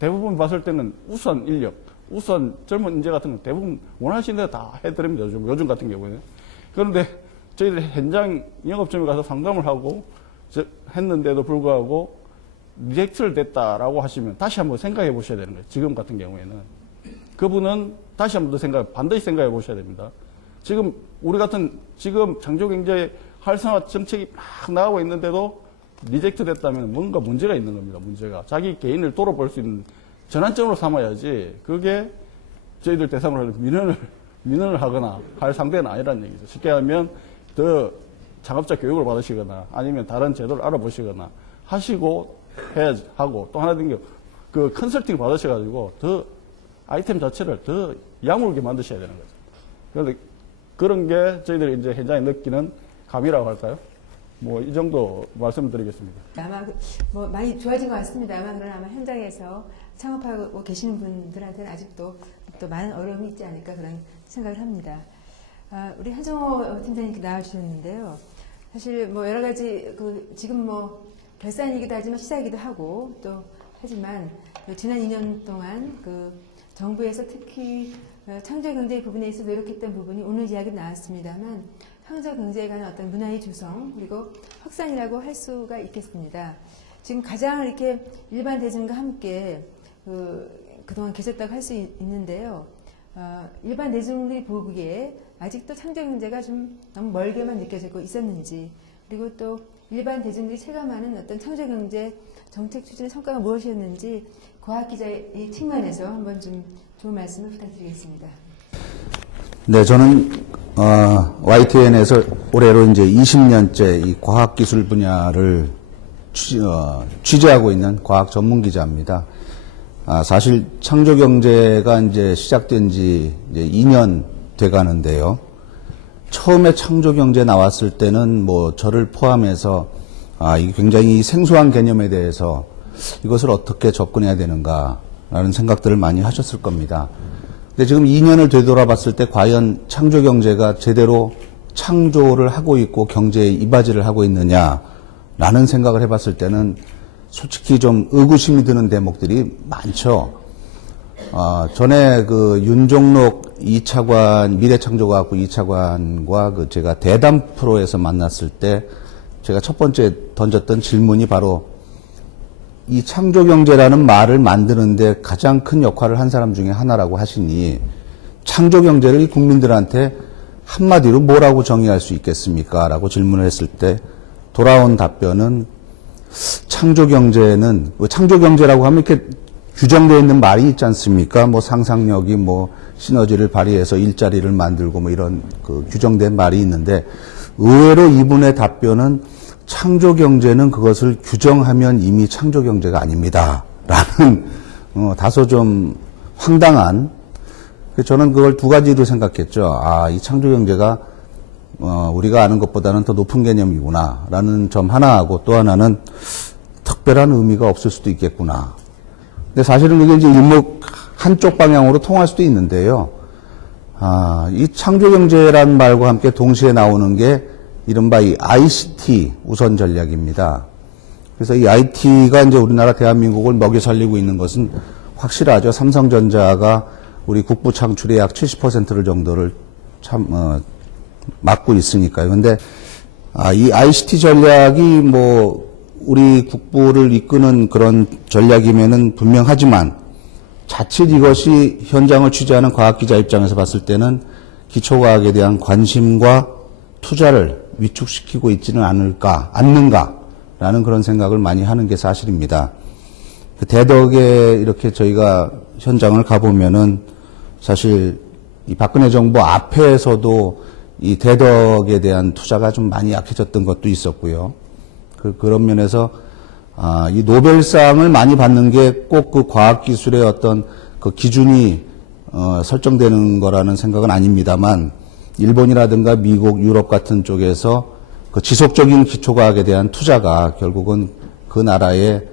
대부분 봤을 때는 우수한 인력, 우수한 젊은 인재 같은 건 대부분 원하시는 대로 다 해드립니다. 요즘 같은 경우에는. 그런데 저희들이 현장 영업점에 가서 상담을 하고 했는데도 불구하고 리젝트를 됐다라고 하시면 다시 한번 생각해 보셔야 되는 거예요. 지금 같은 경우에는. 그분은 다시 한번 더 반드시 생각해 보셔야 됩니다. 지금 우리 같은 지금 창조경제 활성화 정책이 막 나오고 있는데도 리젝트 됐다면 뭔가 문제가 있는 겁니다. 문제가. 자기 개인을 돌아볼 수 있는 전환점으로 삼아야지 그게 저희들 대상으로 민원을 하거나 할 상대는 아니라는 얘기죠. 쉽게 하면 더 창업자 교육을 받으시거나 아니면 다른 제도를 알아보시거나 하시고 해야지 하고 또 하나 된 게 그 컨설팅 받으셔가지고 더 아이템 자체를 더 야물게 만드셔야 되는 거죠. 그런데 그런 게 저희들이 이제 현장에 느끼는 감이라고 할까요? 뭐 이 정도 말씀드리겠습니다. 아마 뭐 많이 좋아진 것 같습니다만 그러나 아마 현장에서 창업하고 계시는 분들한테는 아직도 또 많은 어려움이 있지 않을까 그런 생각을 합니다. 우리 한정호 팀장님께 나와주셨는데요. 사실 뭐 여러 가지 지금 뭐 결산이기도 하지만 시사이기도 하고 또 하지만 지난 2년 동안 정부에서 특히 창조경제 부분에 있어 노력했던 부분이 오늘 이야기 나왔습니다만 창조경제에 관한 어떤 문화의 조성 그리고 확산이라고 할 수가 있겠습니다. 지금 가장 이렇게 일반 대중과 함께 그동안 계셨다고 할 수 있는데요. 일반 대중들이 보기에 아직도 창조경제가 좀 너무 멀게만 느껴지고 있었는지 그리고 또 일반 대중들이 체감하는 어떤 창조경제 정책 추진의 성과가 무엇이었는지 과학기자의 측면에서 한번 좀 좋은 말씀을 부탁드리겠습니다. 네, 저는 YTN에서 올해로 이제 20년째 이 과학기술 분야를 취재하고 있는 과학 전문 기자입니다. 사실 창조경제가 이제 시작된 지 이제 2년 돼 가는데요. 처음에 창조경제 나왔을 때는 뭐 저를 포함해서 이게 굉장히 생소한 개념에 대해서 이것을 어떻게 접근해야 되는가라는 생각들을 많이 하셨을 겁니다. 근데 지금 2년을 되돌아봤을 때 과연 창조경제가 제대로 창조를 하고 있고 경제에 이바지를 하고 있느냐라는 생각을 해봤을 때는 솔직히 좀 의구심이 드는 대목들이 많죠. 전에 윤종록 2차관, 미래창조과학부 2차관과 제가 대담 프로에서 만났을 때 제가 첫 번째 던졌던 질문이 바로 이 창조경제라는 말을 만드는데 가장 큰 역할을 한 사람 중에 하나라고 하시니 창조경제를 국민들한테 한마디로 뭐라고 정의할 수 있겠습니까? 라고 질문을 했을 때 돌아온 답변은 창조경제는 창조경제라고 하면 이렇게 규정되어 있는 말이 있지 않습니까? 뭐 상상력이 뭐 시너지를 발휘해서 일자리를 만들고 뭐 이런 그 규정된 말이 있는데 의외로 이분의 답변은 창조경제는 그것을 규정하면 이미 창조경제가 아닙니다. 라는 다소 좀 황당한, 저는 그걸 두 가지로 생각했죠. 아, 이 창조경제가 우리가 아는 것보다는 더 높은 개념이구나 라는 점 하나하고 또 하나는 특별한 의미가 없을 수도 있겠구나. 근데 사실은 그게 이제 일목 한쪽 방향으로 통할 수도 있는데요. 아, 이 창조경제란 말과 함께 동시에 나오는 게 이른바 이 ICT 우선 전략입니다. 그래서 이 IT가 이제 우리나라 대한민국을 먹여 살리고 있는 것은 확실하죠. 삼성전자가 우리 국부 창출의 약 70%를 정도를 맡고 있으니까요. 근데 이 ICT 전략이 뭐 우리 국부를 이끄는 그런 전략이면은 분명하지만 자칫 이것이 현장을 취재하는 과학기자 입장에서 봤을 때는 기초과학에 대한 관심과 투자를 위축시키고 있지는 않는가라는 그런 생각을 많이 하는 게 사실입니다. 그 대덕에 이렇게 저희가 현장을 가보면은 사실 이 박근혜 정부 앞에서도 이 대덕에 대한 투자가 좀 많이 약해졌던 것도 있었고요. 그런 면에서 이 노벨상을 많이 받는 게 꼭 그 과학기술의 어떤 그 기준이 설정되는 거라는 생각은 아닙니다만 일본이라든가 미국, 유럽 같은 쪽에서 그 지속적인 기초과학에 대한 투자가 결국은 그 나라의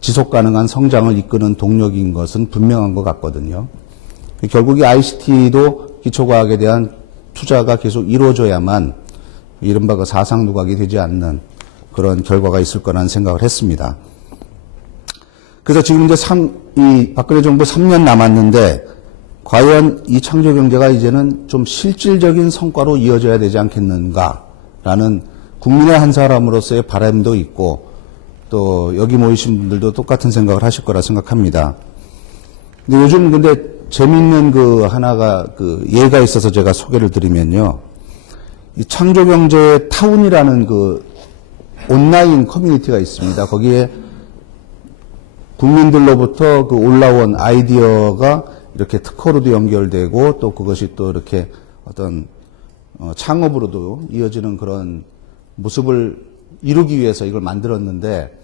지속 가능한 성장을 이끄는 동력인 것은 분명한 것 같거든요. 결국 이 ICT도 기초과학에 대한 투자가 계속 이루어져야만 이른바 그 사상 누각이 되지 않는 그런 결과가 있을 거라는 생각을 했습니다. 그래서 지금 이제 이 박근혜 정부 3년 남았는데 과연 이 창조경제가 이제는 좀 실질적인 성과로 이어져야 되지 않겠는가라는 국민의 한 사람으로서의 바람도 있고 또 여기 모이신 분들도 똑같은 생각을 하실 거라 생각합니다. 근데 요즘 근데 재밌는 그 하나가 그 예가 있어서 제가 소개를 드리면요. 이 창조경제 타운이라는 그 온라인 커뮤니티가 있습니다. 거기에 국민들로부터 그 올라온 아이디어가 이렇게 특허로도 연결되고 또 그것이 또 이렇게 어떤 창업으로도 이어지는 그런 모습을 이루기 위해서 이걸 만들었는데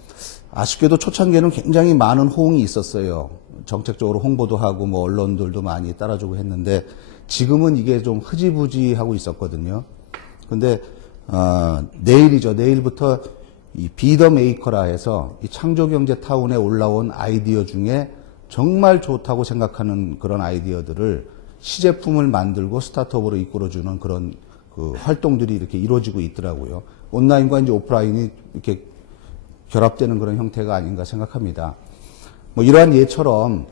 아쉽게도 초창기에는 굉장히 많은 호응이 있었어요. 정책적으로 홍보도 하고 뭐 언론들도 많이 따라주고 했는데 지금은 이게 좀 흐지부지하고 있었거든요. 근데 내일이죠. 내일부터 이 비더 메이커라 해서 이 창조경제 타운에 올라온 아이디어 중에 정말 좋다고 생각하는 그런 아이디어들을 시제품을 만들고 스타트업으로 이끌어주는 그런 그 활동들이 이렇게 이루어지고 있더라고요. 온라인과 이제 오프라인이 이렇게 결합되는 그런 형태가 아닌가 생각합니다. 뭐 이러한 예처럼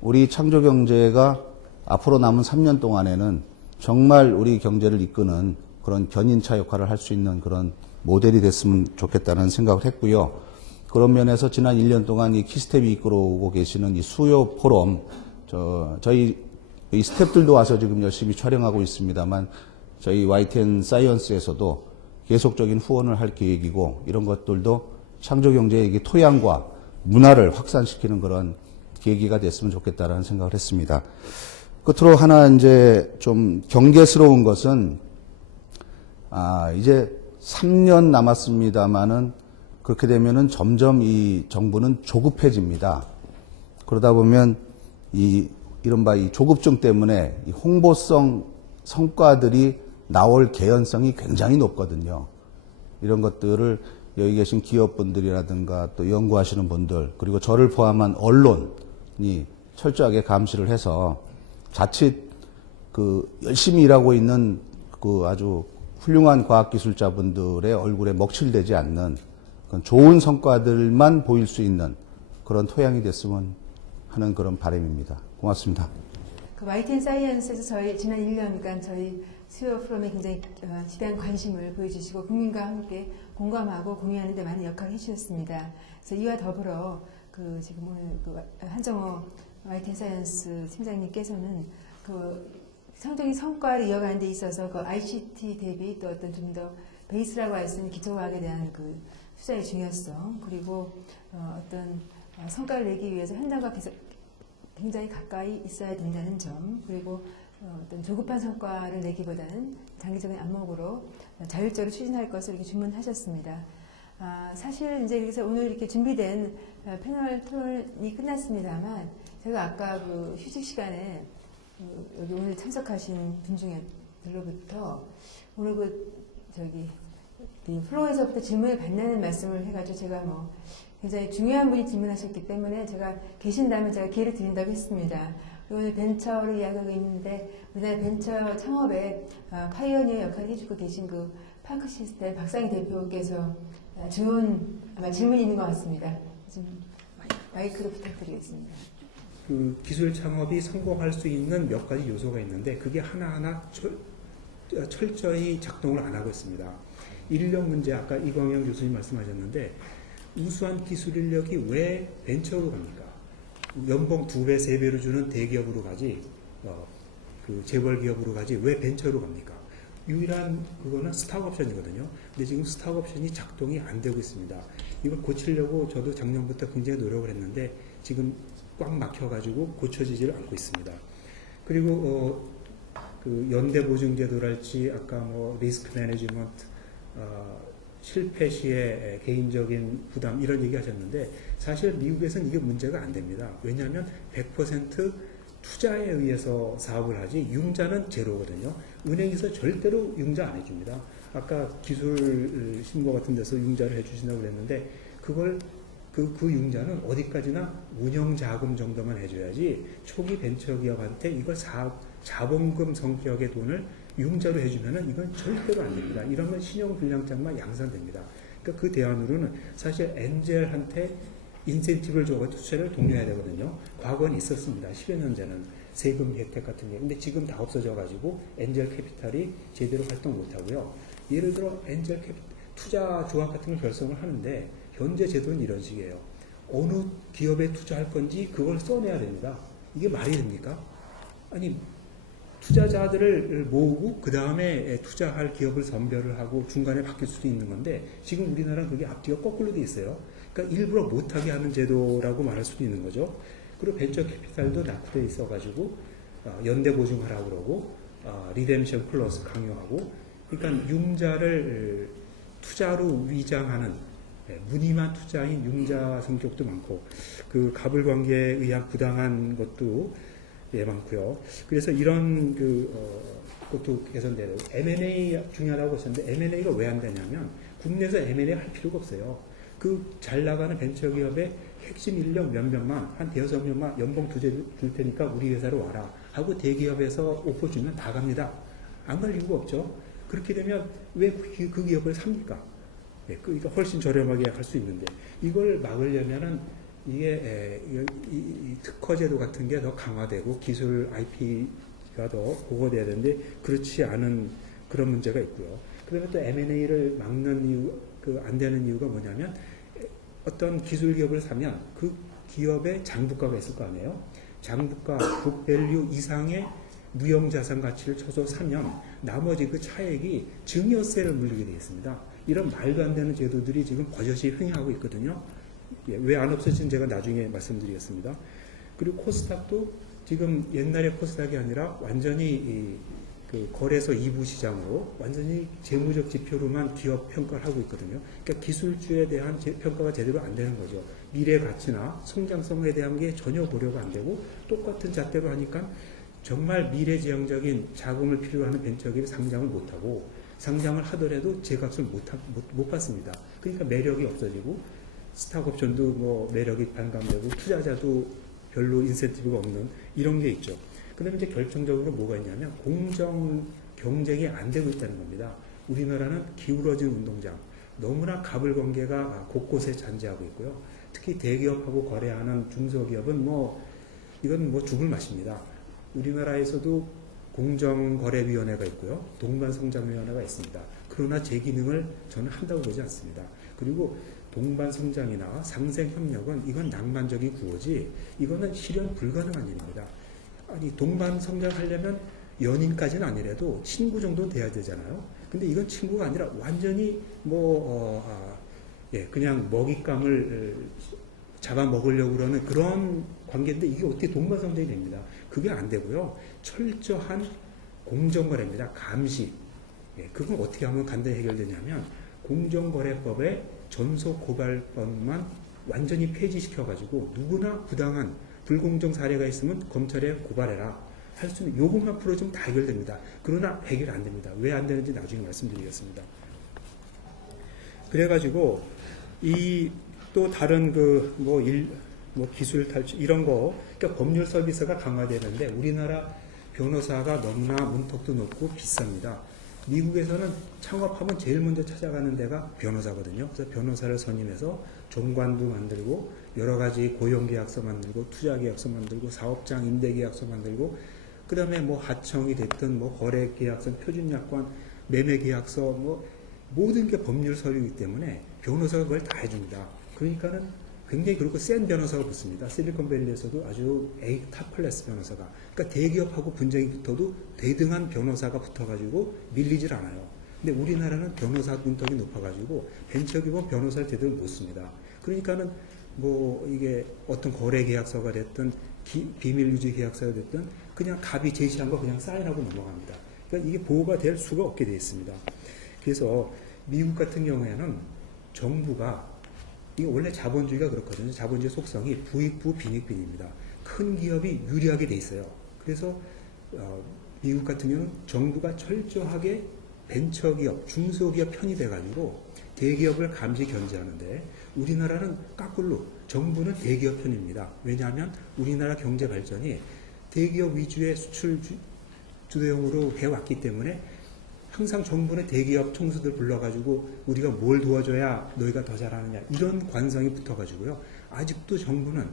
우리 창조경제가 앞으로 남은 3년 동안에는 정말 우리 경제를 이끄는 그런 견인차 역할을 할 수 있는 그런 모델이 됐으면 좋겠다는 생각을 했고요. 그런 면에서 지난 1년 동안 이 키스텝이 이끌어오고 계시는 이 수요 포럼, 저희 이 스텝들도 와서 지금 열심히 촬영하고 있습니다만 저희 YTN 사이언스에서도 계속적인 후원을 할 계획이고 이런 것들도 창조경제의 토양과 문화를 확산시키는 그런 계기가 됐으면 좋겠다라는 생각을 했습니다. 끝으로 하나 이제 좀 경계스러운 것은 이제 3년 남았습니다만은 그렇게 되면은 점점 이 정부는 조급해집니다. 그러다 보면 이른바 이 조급증 때문에 이 홍보성 성과들이 나올 개연성이 굉장히 높거든요. 이런 것들을 여기 계신 기업분들이라든가 또 연구하시는 분들 그리고 저를 포함한 언론이 철저하게 감시를 해서 자칫 그 열심히 일하고 있는 그 아주 훌륭한 과학기술자분들의 얼굴에 먹칠되지 않는 그런 좋은 성과들만 보일 수 있는 그런 토양이 됐으면 하는 그런 바람입니다. 고맙습니다. 그 YTN 사이언스에서 저희 지난 1년간 저희 수요 프로그램에 굉장히 지대한 관심을 보여주시고 국민과 함께 공감하고 공유하는 데 많은 역할을 해주셨습니다. 그래서 이와 더불어 그 지금 오늘 그 한정호 YTN 사이언스 팀장님께서는 그 상당히 성과를 이어가는 데 있어서 그 ICT 대비 또 어떤 좀 더 베이스라고 할 수 있는 기초과학에 대한 그 투자의 중요성 그리고 어떤 성과를 내기 위해서 현장과 굉장히 가까이 있어야 된다는 점, 그리고 어떤 조급한 성과를 내기보다는 장기적인 안목으로 자율적으로 추진할 것을 이렇게 주문하셨습니다. 사실 이제 그래서 오늘 이렇게 준비된 패널 토론이 끝났습니다만, 제가 아까 그 휴식 시간에 여기 오늘 참석하신 분 중에 들로부터 오늘 이 플로어에서부터 질문을 받는 말씀을 해가지고 제가 뭐 굉장히 중요한 분이 질문하셨기 때문에 제가 계신다면 제가 기회를 드린다고 했습니다. 오늘 벤처를 이야기하고 있는데 우리나라 벤처 창업에 파이오니어 역할을 해주고 계신 그 파크 시스템 박상희 대표께서 좋은 아마 질문이 있는 것 같습니다. 좀 마이크로 부탁드리겠습니다. 그 기술 창업이 성공할 수 있는 몇 가지 요소가 있는데 그게 하나하나 철저히 작동을 안 하고 있습니다. 인력 문제, 아까 이광영 교수님 말씀하셨는데 우수한 기술 인력이 왜 벤처로 갑니까? 연봉 2배, 3배로 주는 대기업으로 가지, 그 재벌 기업으로 가지 왜 벤처로 갑니까? 유일한 그거는 스탁옵션이거든요. 근데 지금 스탁옵션이 작동이 안 되고 있습니다. 이걸 고치려고 저도 작년부터 굉장히 노력을 했는데 지금 꽉 막혀가지고 고쳐지지를 않고 있습니다. 그리고 그 연대보증제도랄지 아까 뭐 리스크 매니지먼트, 실패 시에 개인적인 부담 이런 얘기 하셨는데 사실 미국에서는 이게 문제가 안 됩니다. 왜냐하면 100% 투자에 의해서 사업을 하지 융자는 제로거든요. 은행에서 절대로 융자 안 해줍니다. 아까 기술 신고 같은 데서 융자를 해주신다고 그랬는데 그걸 그 융자는 어디까지나 운영자금 정도만 해줘야지 초기 벤처기업한테 이걸 자본금 성격의 돈을 융자로 해주면은 이건 절대로 안 됩니다. 이러면 신용불량자만 양산됩니다. 그러니까 그 대안으로는 사실 엔젤한테 인센티브를 줘서 투자를 독려해야 되거든요. 과거는 있었습니다. 10여 년 전에는 세금 혜택 같은 게. 근데 지금 다 없어져가지고 엔젤 캐피탈이 제대로 활동 못하고요. 예를 들어 엔젤 투자 조합 같은 걸 결성을 하는데 현재 제도는 이런 식이에요. 어느 기업에 투자할 건지 그걸 써내야 됩니다. 이게 말이 됩니까? 아니 투자자들을 모으고 그 다음에 투자할 기업을 선별을 하고 중간에 바뀔 수도 있는 건데 지금 우리나라는 그게 앞뒤가 거꾸로 돼 있어요. 그러니까 일부러 못하게 하는 제도라고 말할 수도 있는 거죠. 그리고 벤처 캐피탈도 낙후되어 있어가지고 연대 보증하라고 그러고 리뎀션 클로즈 강요하고 그러니까 융자를 투자로 위장하는 무늬만 투자인 융자 성격도 많고 그 갑을 관계에 의한 부당한 것도 많고요. 그래서 이런 것도 개선돼야 되고 M&A 중요하다고 하셨는데 M&A가 왜 안 되냐면 국내에서 M&A 할 필요가 없어요. 그 잘 나가는 벤처기업의 핵심 인력 몇몇만 한 5명만 연봉 2배 줄 테니까 우리 회사로 와라 하고 대기업에서 오퍼 주면 다 갑니다. 안 갈 이유가 없죠. 그렇게 되면 왜 그 기업을 삽니까? 그러니까 훨씬 저렴하게 할 수 있는데 이걸 막으려면은 이게 이 특허제도 같은 게 더 강화되고 기술 IP가 더 보호돼야 되는데 그렇지 않은 그런 문제가 있고요. 그다음에 또 M&A를 막는 이유, 안 되는 이유가 뭐냐면 어떤 기술 기업을 사면 그 기업의 장부가가 있을 거 아니에요. 장부가 북밸류 이상의 무형자산 가치를 쳐서 사면 나머지 그 차액이 증여세를 물리게 되어 있습니다. 이런 말도 안 되는 제도들이 지금 버젓이 횡행하고 있거든요. 왜 안 없어진지 제가 나중에 말씀드리겠습니다. 그리고 코스닥도 지금 옛날의 코스닥이 아니라 완전히 그 거래소 2부 시장으로 완전히 재무적 지표로만 기업 평가를 하고 있거든요. 그러니까 기술주에 대한 평가가 제대로 안 되는 거죠. 미래 가치나 성장성에 대한 게 전혀 고려가 안 되고 똑같은 잣대로 하니까 정말 미래지향적인 자금을 필요로 하는 벤처기업이 상장을 못하고 상장을 하더라도 제값을 못 받습니다. 그러니까 매력이 없어지고 스탁옵션도 뭐 매력이 반감되고 투자자도 별로 인센티브가 없는 이런 게 있죠. 그다음에 이제 결정적으로 뭐가 있냐면 공정 경쟁이 안 되고 있다는 겁니다. 우리나라는 기울어진 운동장, 너무나 갑을 관계가 곳곳에 잔재하고 있고요. 특히 대기업하고 거래하는 중소기업은 이건 죽을 맛입니다. 우리나라에서도 공정거래위원회가 있고요. 동반성장위원회가 있습니다. 그러나 제 기능을 저는 한다고 보지 않습니다. 그리고 동반성장이나 상생협력은 이건 낭만적인 구호지 이거는 실현 불가능한 일입니다. 아니 동반성장 하려면 연인까지는 아니라도 친구 정도는 돼야 되잖아요. 근데 이건 친구가 아니라 완전히 그냥 먹잇감을 잡아먹으려고 그러는 그런 관계인데 이게 어떻게 동반성장이 됩니다. 그게 안 되고요. 철저한 공정거래입니다. 감시. 예, 그건 어떻게 하면 간단히 해결되냐면 공정거래법의 전속고발법만 완전히 폐지시켜가지고 누구나 부당한 불공정 사례가 있으면 검찰에 고발해라 할 수 있는 요것만 풀어주면 다 해결됩니다. 그러나 해결 안 됩니다. 왜 안 되는지 나중에 말씀드리겠습니다. 그래가지고 이 또 다른 기술 탈취 이런 거 그러니까 법률 서비스가 강화되는데 우리나라 변호사가 너무나 문턱도 높고 비쌉니다. 미국에서는 창업하면 제일 먼저 찾아가는 데가 변호사거든요. 그래서 변호사를 선임해서 정관도 만들고 여러 가지 고용계약서 만들고 투자계약서 만들고 사업장 임대계약서 만들고 그 다음에 뭐 하청이 됐든 뭐 거래계약서, 표준약관, 매매계약서 뭐 모든 게 법률 서류이기 때문에 변호사가 그걸 다 해줍니다. 그러니까는 굉장히 그렇고 센 변호사가 붙습니다. 실리콘밸리에서도 아주 A 탑 클래스 변호사가. 그러니까 대기업하고 분쟁이 붙어도 대등한 변호사가 붙어가지고 밀리질 않아요. 근데 우리나라는 변호사 문턱이 높아가지고 벤처기업 변호사를 제대로 못 씁니다. 그러니까는 뭐 이게 어떤 거래 계약서가 됐든 비밀 유지 계약서가 됐든 그냥 갑이 제시한 거 그냥 사인하고 넘어갑니다. 그러니까 이게 보호가 될 수가 없게 되어 있습니다. 그래서 미국 같은 경우에는 정부가 이게 원래 자본주의가 그렇거든요. 자본주의 속성이 부익부 빈익빈입니다. 큰 기업이 유리하게 돼 있어요. 그래서 미국 같은 경우는 정부가 철저하게 벤처기업, 중소기업 편이 돼가지고 대기업을 감시 견제하는데 우리나라는 거꾸로 정부는 대기업 편입니다. 왜냐하면 우리나라 경제 발전이 대기업 위주의 수출 주도형으로 해왔기 때문에 항상 정부는 대기업 총수들 불러가지고 우리가 뭘 도와줘야 너희가 더 잘하느냐 이런 관성이 붙어가지고요. 아직도 정부는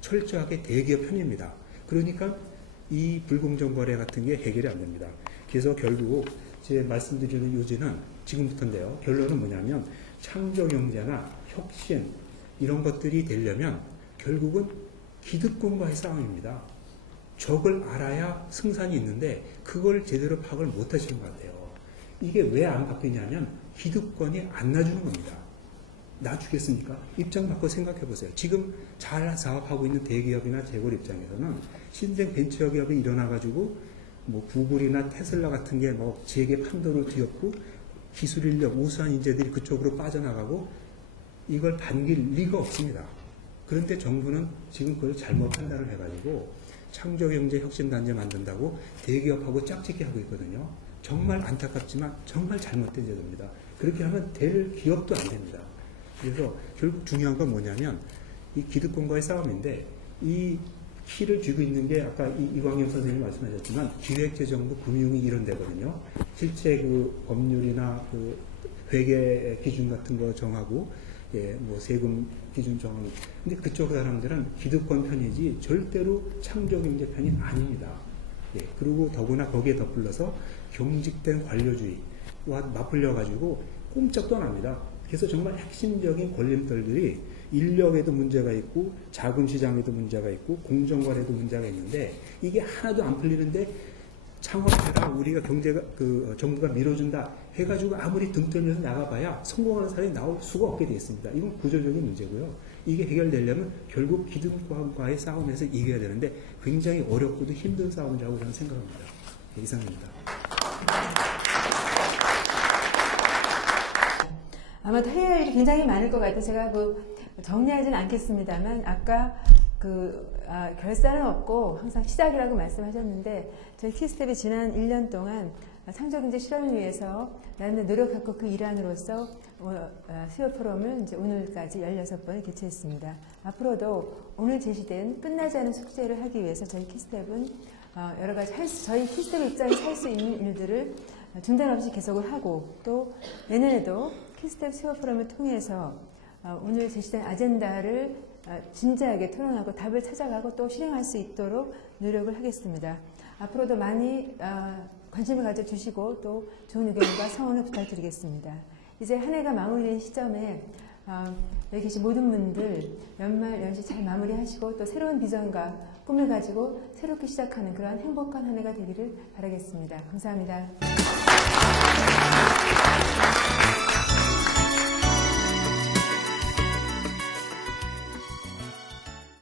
철저하게 대기업 편입니다. 그러니까 이 불공정 거래 같은 게 해결이 안 됩니다. 그래서 결국 제 말씀드리는 요지는 지금부터인데요. 결론은 뭐냐면 창조경제나 혁신 이런 것들이 되려면 결국은 기득권과의 싸움입니다. 적을 알아야 승산이 있는데 그걸 제대로 파악을 못 하시는 것 같아요. 이게 왜 안 바뀌냐면 기득권이 안 놔주는 겁니다. 놔주겠습니까? 입장 바꿔 생각해 보세요. 지금 잘 사업하고 있는 대기업이나 재벌 입장에서는 신생 벤처기업이 일어나가지고 뭐 구글이나 테슬라 같은 게 뭐 재계 판도를 뒤엎고 기술 인력, 우수한 인재들이 그쪽으로 빠져나가고 이걸 반길 리가 없습니다. 그런데 정부는 지금 그걸 잘못 판단을 해가지고 창조경제 혁신단지 만든다고 대기업하고 짝짓기 하고 있거든요. 정말 안타깝지만 정말 잘못된 제도입니다. 그렇게 하면 될 기업도 안 됩니다. 그래서 결국 중요한 건 뭐냐면 이 기득권과의 싸움인데 이 키를 쥐고 있는 게 아까 이광영 선생님이 말씀하셨지만 기획재정부 금융이 이런 데거든요. 실제 그 법률이나 그 회계 기준 같은 거 정하고 뭐 세금 기준 정하는. 근데 그쪽 사람들은 기득권 편이지 절대로 창조경제 편이 아닙니다. 그리고 더구나 거기에 덧불러서 경직된 관료주의와 맞불려가지고 꼼짝도 안 합니다. 그래서 정말 핵심적인 걸림돌들이 인력에도 문제가 있고 자금시장에도 문제가 있고 공정거래에도 문제가 있는데 이게 하나도 안 풀리는데 창업해라 우리가 경제가 정부가 밀어준다 해가지고 아무리 등 떨면서 나가봐야 성공하는 사람이 나올 수가 없게 되어 있습니다. 이건 구조적인 문제고요. 이게 해결되려면 결국 기득권과의 싸움에서 이겨야 되는데 굉장히 어렵고도 힘든 싸움이라고 저는 생각합니다. 이상입니다. 아마 해야 할 일이 굉장히 많을 것 같아요. 제가 정리하지는 않겠습니다만 아까 결산은 없고 항상 시작이라고 말씀하셨는데 저희 키스텝이 지난 1년 동안 창조경제 실현을 위해서 나름대로 노력하고 그 일환으로서 수요 포럼을 이제 오늘까지 16번을 개최했습니다. 앞으로도 오늘 제시된 끝나지 않은 숙제를 하기 위해서 저희 키스텝은 여러 가지 저희 키스텝 입장에서 할 수 있는 일들을 중단 없이 계속을 하고 또 내년에도 키스텝 수요 포럼을 통해서 오늘 제시된 아젠다를 진지하게 토론하고 답을 찾아가고 또 실행할 수 있도록 노력을 하겠습니다. 앞으로도 많이 관심을 가져주시고 또 좋은 의견과 성원을 부탁드리겠습니다. 이제 한 해가 마무리된 시점에 여기 계신 모든 분들 연말 연시 잘 마무리하시고 또 새로운 비전과 꿈을 가지고 새롭게 시작하는 그런 행복한 한 해가 되기를 바라겠습니다. 감사합니다.